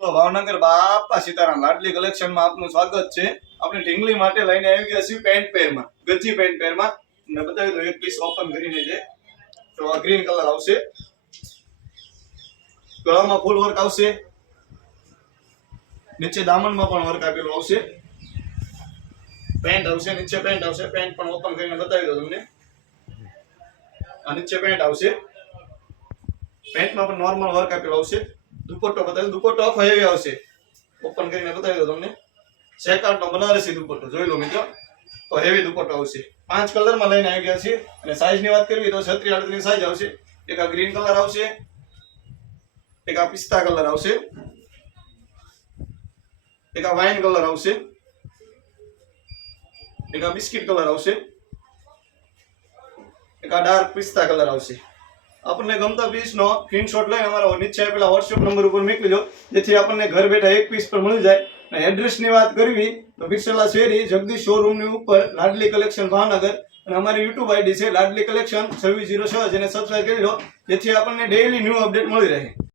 તો ભાવનગર બાપા સીતારામ લાડલી કલેક્શન માં આપનું સ્વાગત છે। આપણે ઢીંગલી માટે લઈને આવી ગયા છીએ પેન્ટ પેરમાં, ગજી પેન્ટ પેરમાં। મેં બતાવી દઉં, એક પીસ ઓપન કરીને છે તો આ ગ્રીન કલર આવશે, ગળામાં ફૂલ વર્ક આવશે, નીચે દામનમાં પણ વર્ક આપેલું આવશે, પેન્ટ આવશે, નીચે પેન્ટ આવશે, પેન્ટ પણ ઓપન કરીને બતાવી દઉં તમને। આ નીચે પેન્ટ આવશે, પેન્ટમાં પણ નોર્મલ વર્ક આપેલું આવશે। दुपट्टो बताओ, दुपट्टो ऑफ हेवी आवशे, ओपन કરીને બતાવી દો તમને। સેકાર્ડ નો બનારસી દુપટ્ટો જોઈ લો મિત્રો, તો હેવી દુપટ્ટો આવશે। 5 કલર માં લઈને આવી ગયા છે અને સાઈઝ ની વાત કરવી તો 36 38 સાઈઝ આવશે। એક આ ગ્રીન કલર આવશે, એક આ પિસ્તા કલર આવશે, એક આ વાઇન કલર આવશે, એક આ બિસ્કિટ કલર આવશે, એક આ ડાર્ક પિસ્તા કલર આવશે। આપણને ગમતા પીસ નો સ્ક્રીનશોટ લઈને અમારા નીચે આપેલા WhatsApp નંબર ઉપર મોકલી દો, જેથી આપણને ઘર બેઠા એક પીસ પણ મળી જાય। અને એડ્રેસ ની વાત કરવી તો બિરસલા શેરી જગદીશ શોરૂમ ની ઉપર લાડલી કલેક્શન ભાવનગર, અને અમારી YouTube આઈડી છે લાડલી કલેક્શન 2606, જેને સબસ્ક્રાઇબ કરી લો જેથી આપણને ડેઈલી ન્યૂ અપડેટ મળી રહે।